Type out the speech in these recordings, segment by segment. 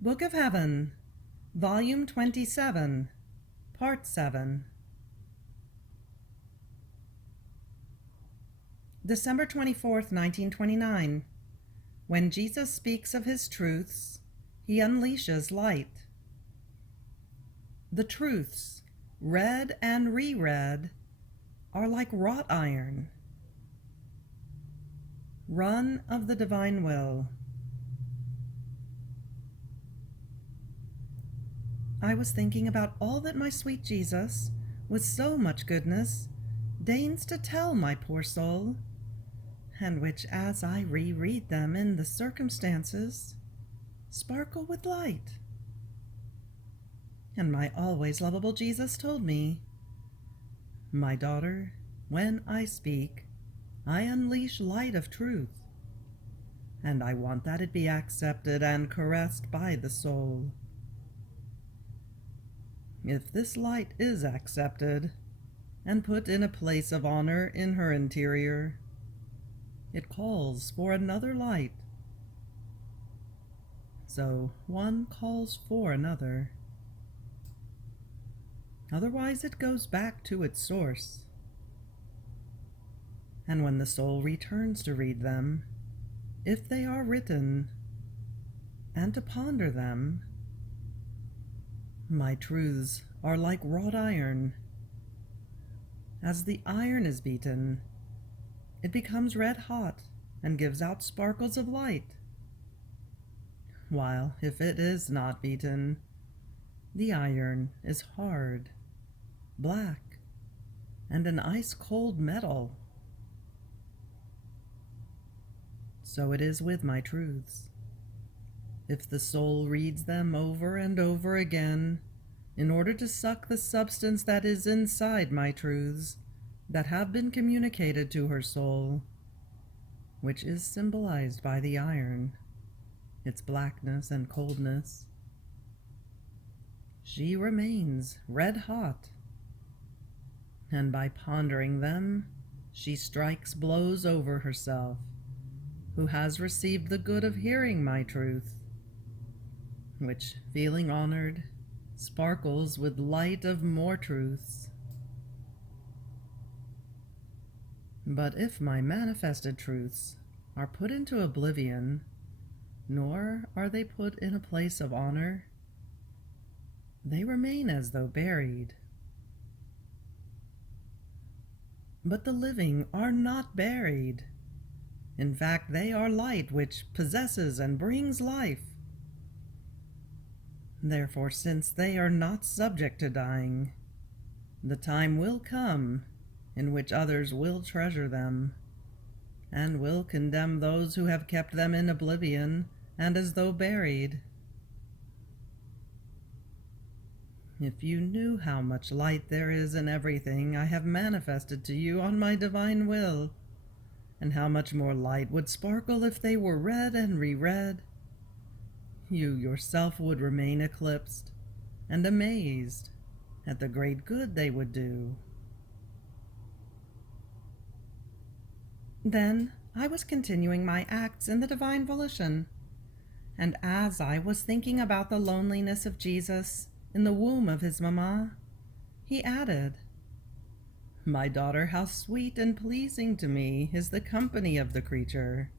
Book of Heaven, Volume 27, Part 7. December 24th, 1929. When Jesus speaks of his truths, he unleashes light. The truths, read and reread, are like wrought iron. Run of the Divine Will. I was thinking about all that my sweet Jesus, with so much goodness, deigns to tell my poor soul, and which, as I reread them in the circumstances, sparkle with light. And my always lovable Jesus told me, "My daughter, when I speak, I unleash light of truth, and I want that it be accepted and caressed by the soul. If this light is accepted and put in a place of honor in her interior, it calls for another light. So one calls for another. Otherwise it goes back to its source. And when the soul returns to read them, if they are written, and to ponder them, my truths are like wrought iron. As the iron is beaten, it becomes red hot and gives out sparkles of light. While if it is not beaten, the iron is hard, black, and an ice-cold metal. So it is with my truths. If the soul reads them over and over again, in order to suck the substance that is inside my truths that have been communicated to her soul, which is symbolized by the iron, its blackness and coldness, she remains red hot, and by pondering them, she strikes blows over herself, who has received the good of hearing my truth, which, feeling honored, sparkles with light of more truths. But if my manifested truths are put into oblivion, nor are they put in a place of honor, they remain as though buried. But the living are not buried. In fact, they are light which possesses and brings life. Therefore, since they are not subject to dying, the time will come in which others will treasure them, and will condemn those who have kept them in oblivion and as though buried. If you knew how much light there is in everything I have manifested to you on my divine will, and how much more light would sparkle if they were read and reread, you yourself would remain eclipsed and amazed at the great good they would do." Then I was continuing my acts in the divine volition, and as I was thinking about the loneliness of Jesus in the womb of his mamma, he added, "My daughter, how sweet and pleasing to me is the company of the creature.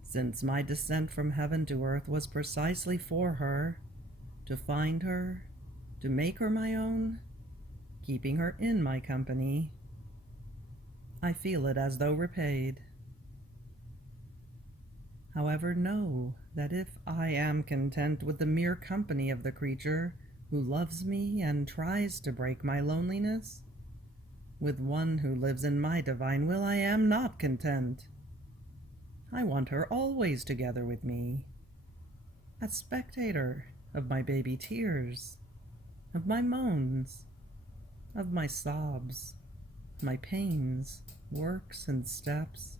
Since my descent from heaven to earth was precisely for her, to find her, to make her my own, keeping her in my company, I feel it as though repaid. However, know that if I am content with the mere company of the creature who loves me and tries to break my loneliness, with one who lives in my divine will I am not content. I want her always together with me, a spectator of my baby tears, of my moans, of my sobs, my pains, works, and steps,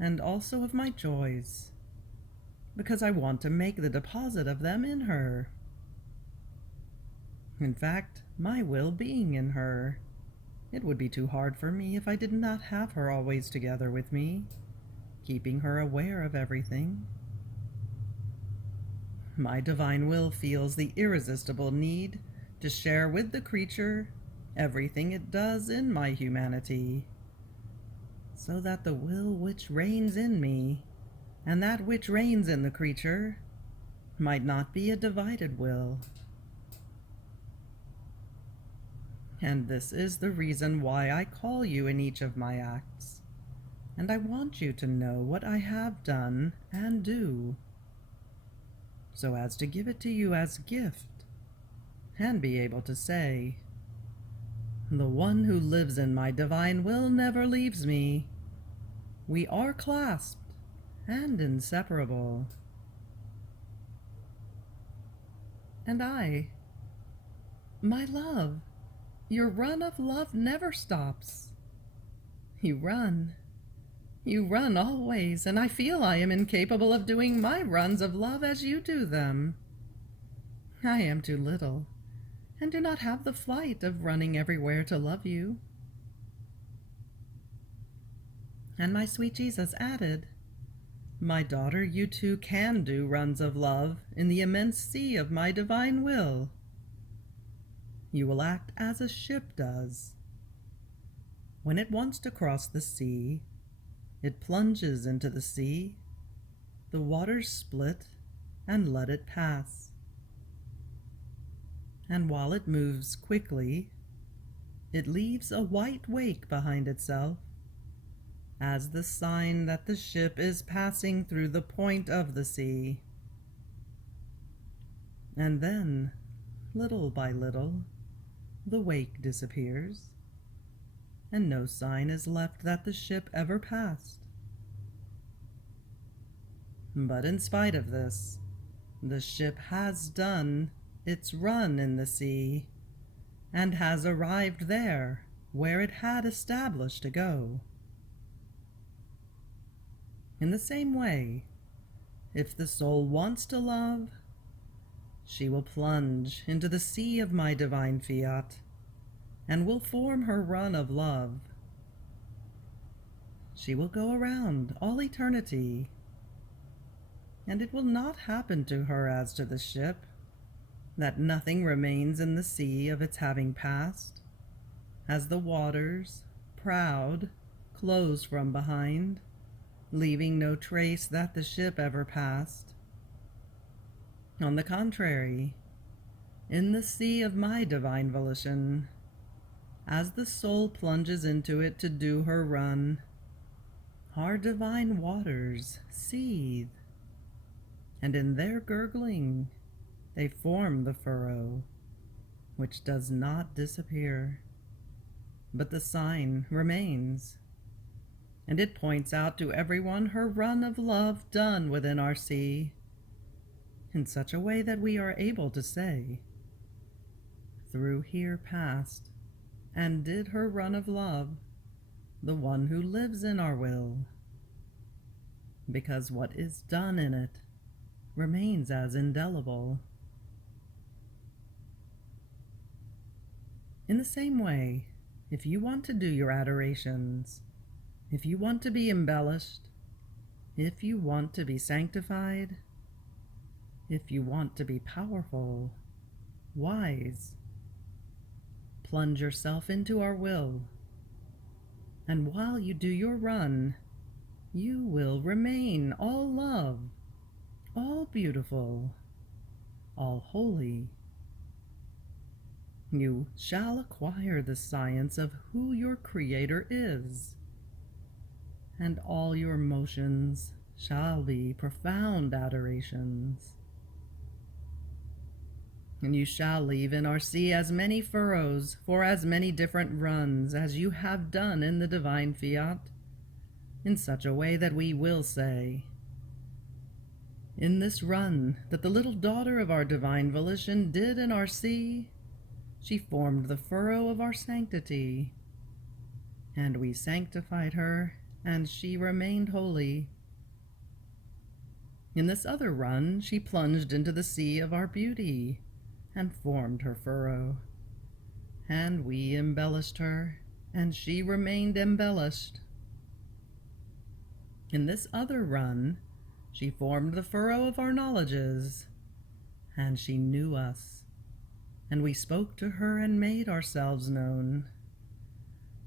and also of my joys, because I want to make the deposit of them in her. In fact, my will being in her, it would be too hard for me if I did not have her always together with me, keeping her aware of everything. my divine will feels the irresistible need to share with the creature everything it does in my humanity, so that the will which reigns in me and that which reigns in the creature might not be a divided will. And this is the reason why I call you in each of my acts, and I want you to know what I have done and do, so as to give it to you as gift, and be able to say, "The one who lives in my divine will never leaves me. We are clasped and inseparable." And I, my love, your run of love never stops. You run always, and I feel I am incapable of doing my runs of love as you do them. I am too little, and do not have the flight of running everywhere to love you. And my sweet Jesus added, "My daughter, you too can do runs of love in the immense sea of my divine will. You will act as a ship does. When it wants to cross the sea, it plunges into the sea, the waters split, and let it pass. And while it moves quickly, it leaves a white wake behind itself, as the sign that the ship is passing through the point of the sea. And then, little by little, the wake disappears, and no sign is left that the ship ever passed. But in spite of this, the ship has done its run in the sea, and has arrived there where it had established to go. In the same way, if the soul wants to love, she will plunge into the sea of my divine fiat, and will form her run of love. She will go around all eternity, and it will not happen to her as to the ship, that nothing remains in the sea of its having passed, as the waters, proud, close from behind, leaving no trace that the ship ever passed. On the contrary, in the sea of my divine volition, as the soul plunges into it to do her run, our divine waters seethe, and in their gurgling they form the furrow, which does not disappear, but the sign remains, and it points out to everyone her run of love done within our sea, in such a way that we are able to say, "Through here passed, and did her run of love, the one who lives in our will," because what is done in it remains as indelible. In the same way, if you want to do your adorations, if you want to be embellished, if you want to be sanctified, if you want to be powerful, wise, plunge yourself into our will, and while you do your run, you will remain all love, all beautiful, all holy. You shall acquire the science of who your Creator is, and all your motions shall be profound adorations. And you shall leave in our sea as many furrows for as many different runs as you have done in the divine fiat, in such a way that we will say, "In this run that the little daughter of our divine volition did in our sea, she formed the furrow of our sanctity, and we sanctified her, and she remained holy. In this other run she plunged into the sea of our beauty, and formed her furrow, and we embellished her, and she remained embellished. In this other run she formed the furrow of our knowledges, and she knew us, and we spoke to her and made ourselves known,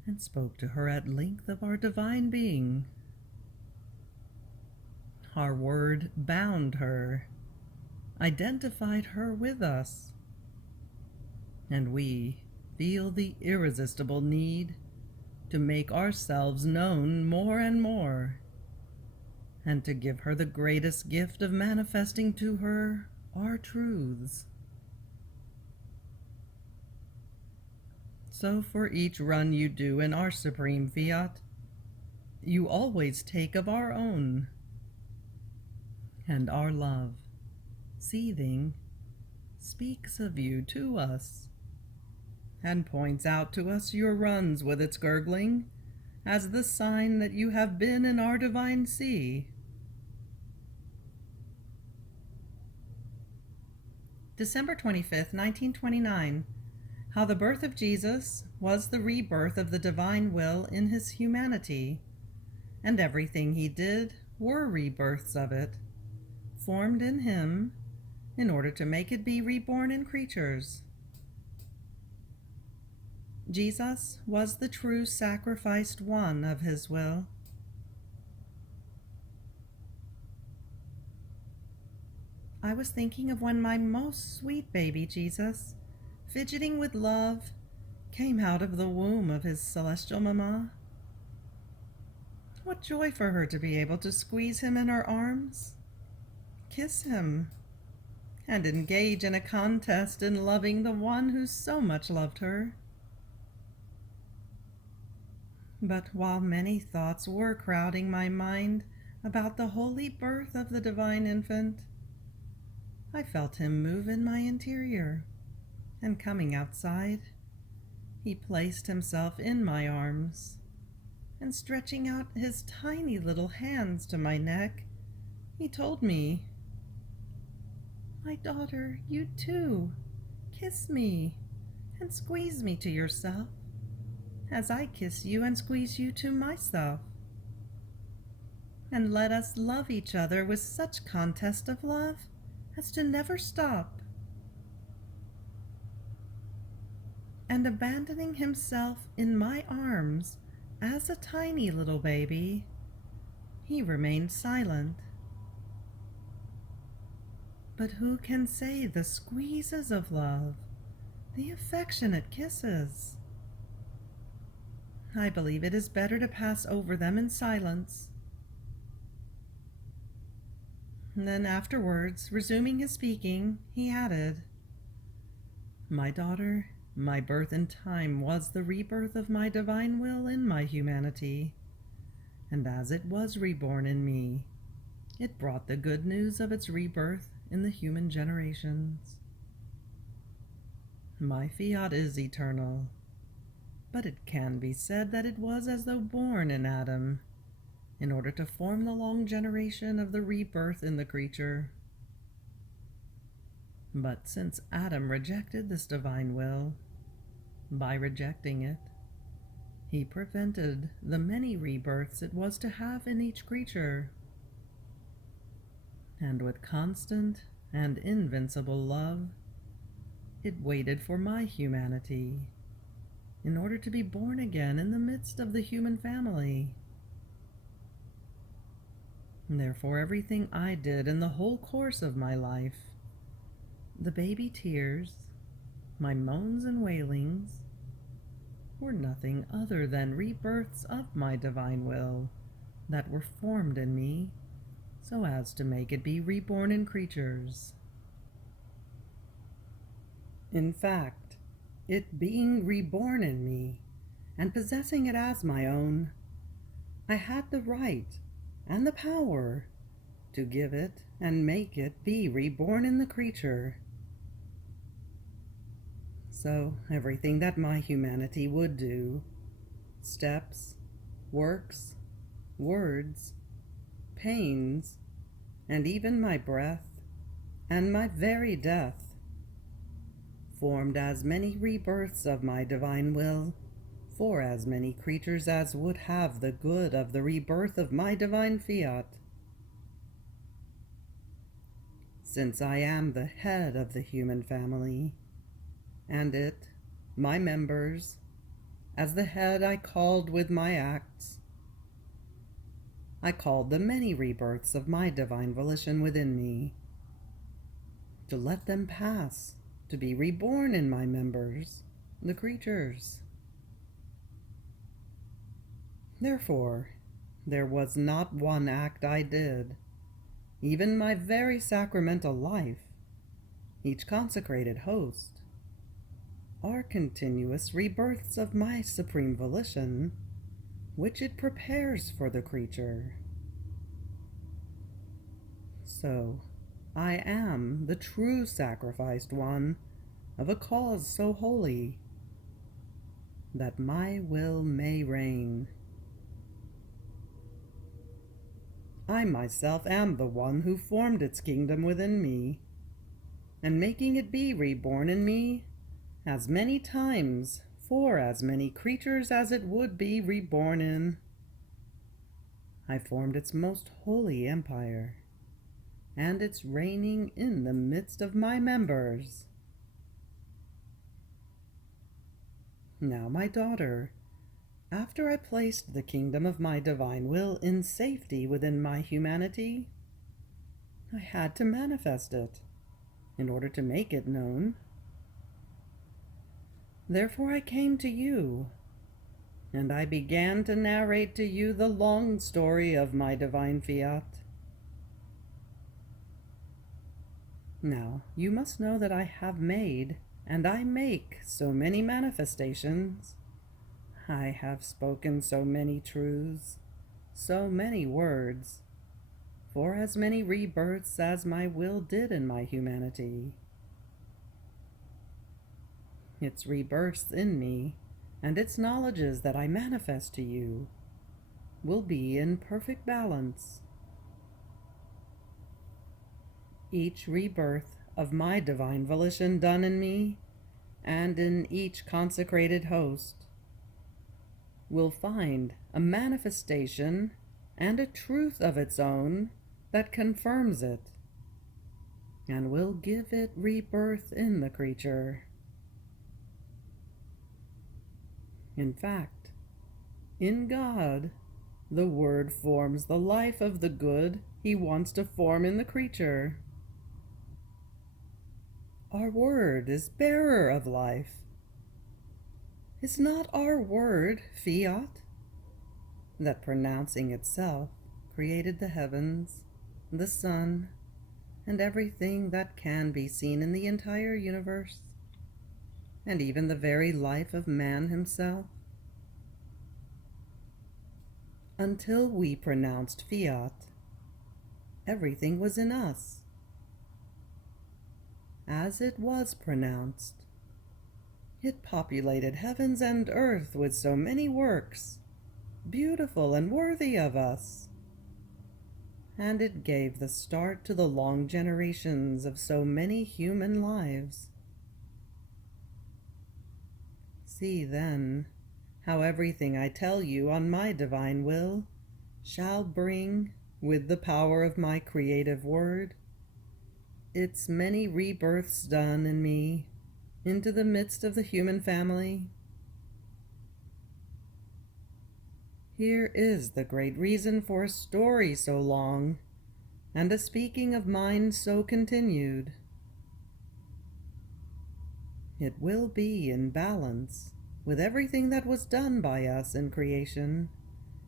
and spoke to her at length of our divine being. Our word bound her, identified her with us, and we feel the irresistible need to make ourselves known more and more, and to give her the greatest gift of manifesting to her our truths. So for each run you do in our supreme Fiat, you always take of our own, and our love, seething, speaks of you to us, and points out to us your runs with its gurgling as the sign that you have been in our divine sea. December 25th, 1929. How the birth of Jesus was the rebirth of the divine will in his humanity, and everything he did were rebirths of it, formed in him in order to make it be reborn in creatures. Jesus was the true sacrificed one of his will. I was thinking of when my most sweet baby Jesus, fidgeting with love, came out of the womb of his celestial mamma. What joy for her to be able to squeeze him in her arms, kiss him, and engage in a contest in loving the one who so much loved her. But while many thoughts were crowding my mind about the holy birth of the divine infant, I felt him move in my interior, and coming outside, he placed himself in my arms, and stretching out his tiny little hands to my neck, he told me, "My daughter, you too, kiss me, and squeeze me to yourself, as I kiss you and squeeze you to myself. And let us love each other with such contest of love as to never stop." And abandoning himself in my arms as a tiny little baby, he remained silent. But who can say the squeezes of love, the affectionate kisses? I believe it is better to pass over them in silence. Then afterwards, resuming his speaking, he added, "My daughter, my birth in time was the rebirth of my divine will in my humanity, and as it was reborn in me, it brought the good news of its rebirth in the human generations. My Fiat is eternal, but it can be said that it was as though born in Adam, in order to form the long generation of the rebirth in the creature. But since Adam rejected this divine will, by rejecting it, he prevented the many rebirths it was to have in each creature. And with constant and invincible love, it waited for my humanity, in order to be born again in the midst of the human family. Therefore, everything I did in the whole course of my life, the baby tears, my moans and wailings, were nothing other than rebirths of my divine will that were formed in me so as to make it be reborn in creatures. In fact, it being reborn in me, and possessing it as my own, I had the right and the power to give it and make it be reborn in the creature. So everything that my humanity would do, steps, works, words, pains, and even my breath, and my very death, formed as many rebirths of my divine will for as many creatures as would have the good of the rebirth of my divine Fiat. since I am the head of the human family, and it, my members, as the head I called with my acts. I called the many rebirths of my divine volition within me, to let them pass, to be reborn in my members, the creatures. Therefore, there was not one act I did, even my very sacramental life, each consecrated host, are continuous rebirths of my supreme volition, which it prepares for the creature. So, I am the true sacrificed one of a cause so holy that my will may reign. I myself am the one who formed its kingdom within me, and making it be reborn in me as many times for as many creatures as it would be reborn in. I formed its most holy empire, and its reigning in the midst of my members. Now, my daughter, after I placed the kingdom of my divine will in safety within my humanity, I had to manifest it in order to make it known. Therefore I came to you, and I began to narrate to you the long story of my divine Fiat. Now, you must know that I have made, and I make, so many manifestations. I have spoken so many truths, so many words, for as many rebirths as my will did in my humanity. Its rebirths in me, and its knowledges that I manifest to you, will be in perfect balance. Each rebirth of my divine volition done in me, and in each consecrated host, will find a manifestation and a truth of its own that confirms it, and will give it rebirth in the creature. In fact, in God, the Word forms the life of the good He wants to form in the creature. Our Word is bearer of life. Is not our word Fiat, that pronouncing itself created the heavens, the sun, and everything that can be seen in the entire universe, and even the very life of man himself? Until we pronounced Fiat, everything was in us. As it was pronounced, it populated heavens and earth with so many works, beautiful and worthy of us. And it gave the start to the long generations of so many human lives. See, then, how everything I tell you on my divine will shall bring, with the power of my creative word, its many rebirths done in me, into the midst of the human family. Here is the great reason for a story so long, and a speaking of mine so continued. It will be in balance with everything that was done by us in creation,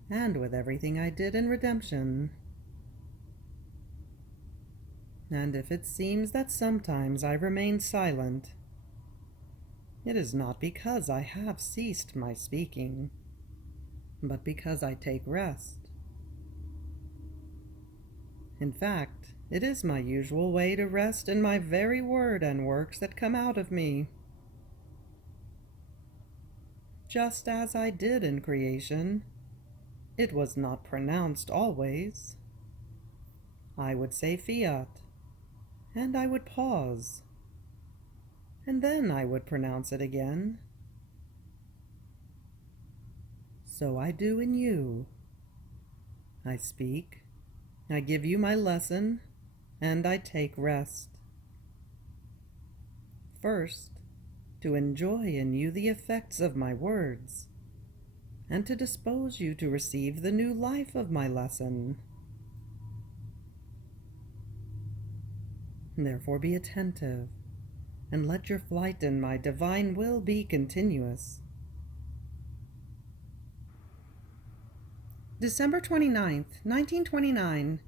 and with everything I did in redemption. And if it seems that sometimes I remain silent, it is not because I have ceased my speaking, but because I take rest. In fact, it is my usual way to rest in my very word and works that come out of me. Just as I did in creation, it was not pronounced always. I would say Fiat, and I would pause, and then I would pronounce it again. So I do in you. I speak, I give you my lesson, and I take rest. First, to enjoy in you the effects of my words, and to dispose you to receive the new life of my lesson. Therefore be attentive, and let your flight in my divine will be continuous. December 29th, 1929.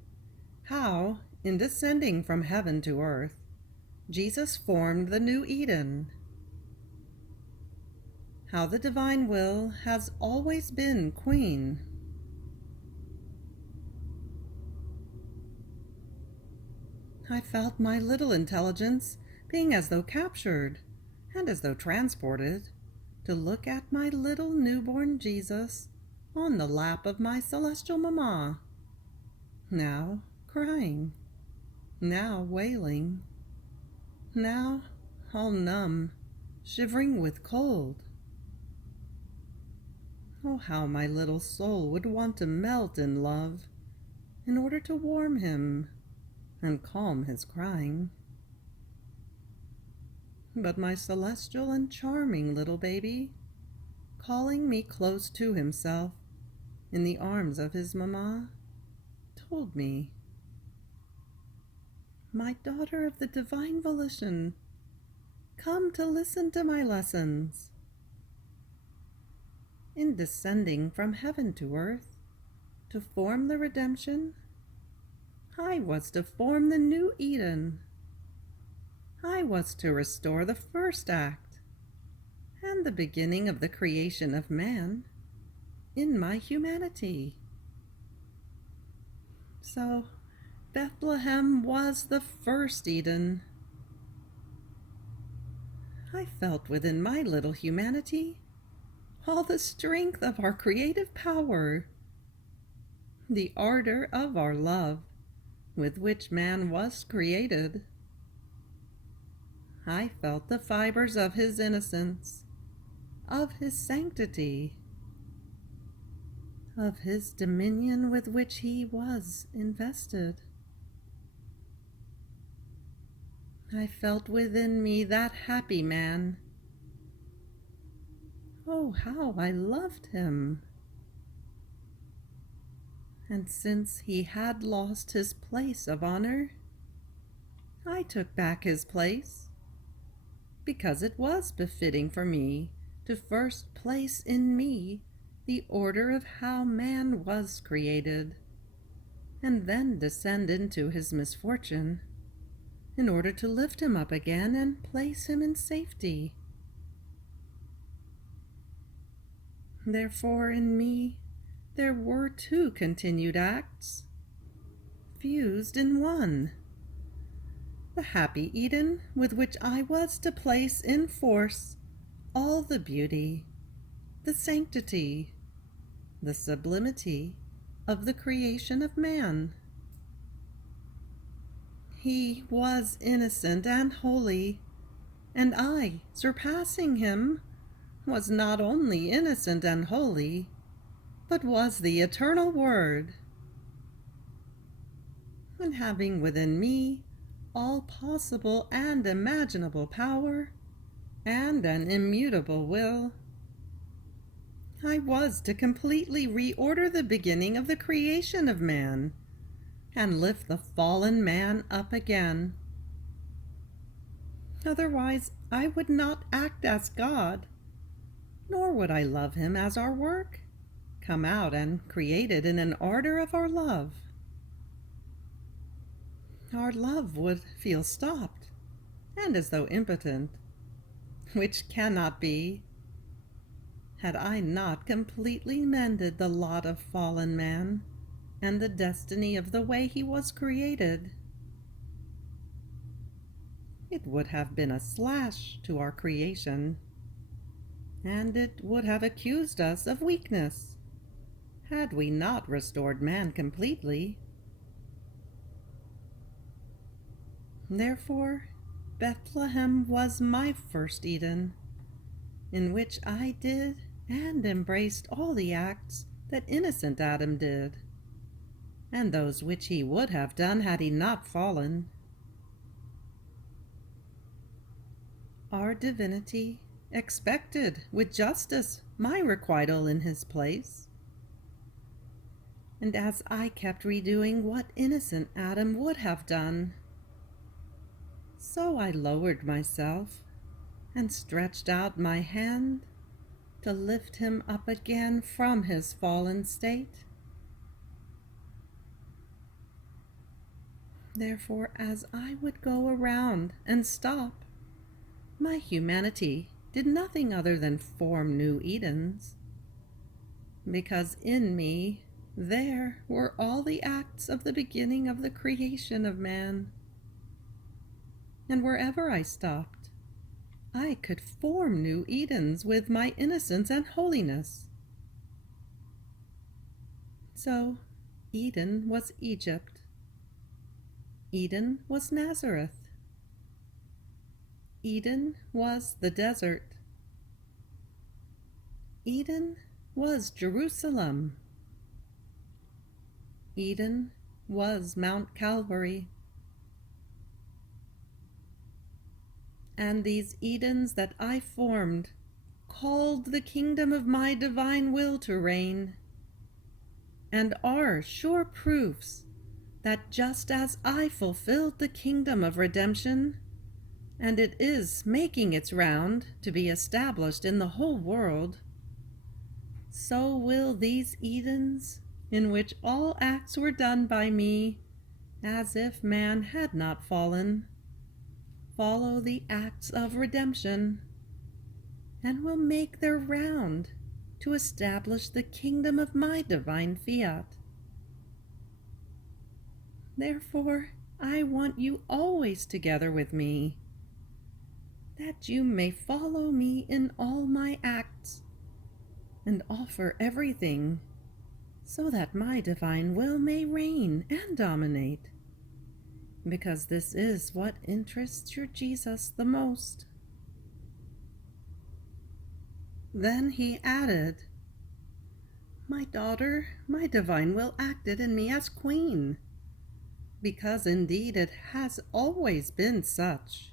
How, in descending from heaven to earth, Jesus formed the new Eden. How the divine will has always been queen. I felt my little intelligence being as though captured, and as though transported, to look at my little newborn Jesus on the lap of my celestial mamma, now crying, now wailing, now all numb, shivering with cold. Oh, how my little soul would want to melt in love in order to warm him and calm his crying. But my celestial and charming little baby, calling me close to himself in the arms of his mamma, told me, "My daughter of the divine volition, come to listen to my lessons. In descending from heaven to earth to form the redemption, I was to form the new Eden. I was to restore the first act and the beginning of the creation of man in my humanity. So Bethlehem was the first Eden. I felt within my little humanity all the strength of our creative power, the ardor of our love with which man was created. I felt the fibers of his innocence, of his sanctity, of his dominion with which he was invested. I felt within me that happy man. Oh, how I loved him! And since he had lost his place of honor, I took back his place, because it was befitting for me to first place in me the order of how man was created, and then descend into his misfortune, in order to lift him up again and place him in safety. Therefore in me there were two continued acts, fused in one. The happy Eden with which I was to place in force all the beauty, the sanctity, the sublimity of the creation of man. He was innocent and holy, and I, surpassing him, was not only innocent and holy, but was the eternal Word. And having within me all possible and imaginable power, and an immutable will, I was to completely reorder the beginning of the creation of man, and lift the fallen man up again. Otherwise, I would not act as God, nor would I love him as our work, come out and created in an ardor of our love. Our love would feel stopped, and as though impotent, which cannot be, had I not completely mended the lot of fallen man and the destiny of the way he was created. It would have been a slash to our creation, and it would have accused us of weakness, had we not restored man completely. Therefore, Bethlehem was my first Eden, in which I did and embraced all the acts that innocent Adam did, and those which he would have done had he not fallen. Our divinity expected with justice my requital in his place. And as I kept redoing what innocent Adam would have done, so I lowered myself and stretched out my hand to lift him up again from his fallen state. Therefore, as I would go around and stop, my humanity did nothing other than form new Edens, because in me there were all the acts of the beginning of the creation of man. And wherever I stopped, I could form new Edens with my innocence and holiness. So Eden was Egypt. Eden was Nazareth. Eden was the desert. Eden was Jerusalem. Eden was Mount Calvary. And these Edens that I formed called the kingdom of my divine will to reign, and are sure proofs that just as I fulfilled the kingdom of redemption, and it is making its round to be established in the whole world, so will these Edens, in which all acts were done by me, as if man had not fallen, follow the acts of redemption, and will make their round to establish the kingdom of my divine Fiat. Therefore, I want you always together with me, that you may follow me in all my acts, and offer everything, so that my divine will may reign and dominate, because this is what interests your Jesus the most. Then he added, My daughter, my divine will acted in me as queen, because indeed it has always been such.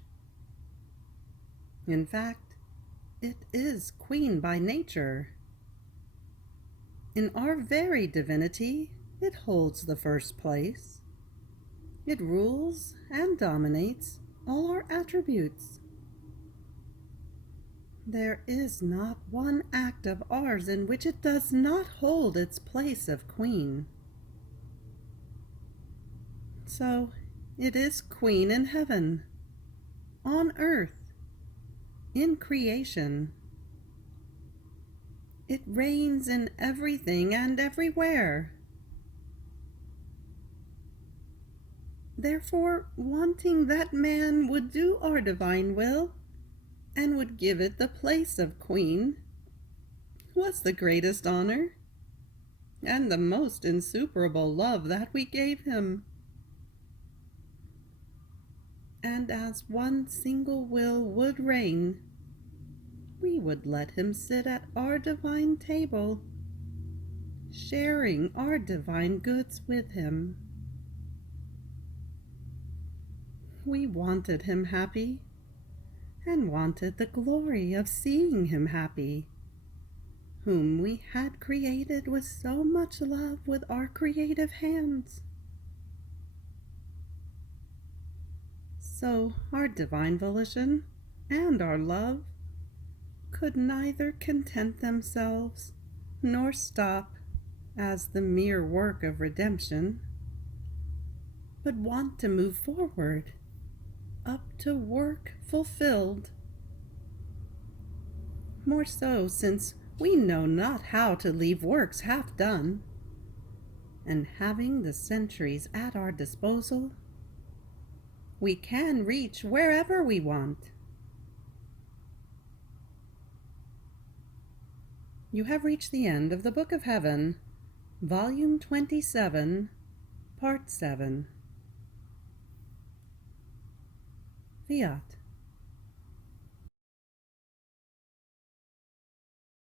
In fact, it is queen by nature. In our very divinity, it holds the first place. It rules and dominates all our attributes. There is not one act of ours in which it does not hold its place of queen. So it is queen in heaven, on earth, in creation. It reigns in everything and everywhere. Therefore, wanting that man would do our divine will, and would give it the place of queen, was the greatest honor, and the most insuperable love that we gave him. And as one single will would reign, we would let him sit at our divine table, sharing our divine goods with him. We wanted him happy, and wanted the glory of seeing him happy, whom we had created with so much love with our creative hands. So our divine volition and our love could neither content themselves nor stop as the mere work of redemption, but want to move forward up to work fulfilled. More so, since we know not how to leave works half done, and having the centuries at our disposal, we can reach wherever we want. You have reached the end of the Book of Heaven, Volume 27, Part 7. Fiat.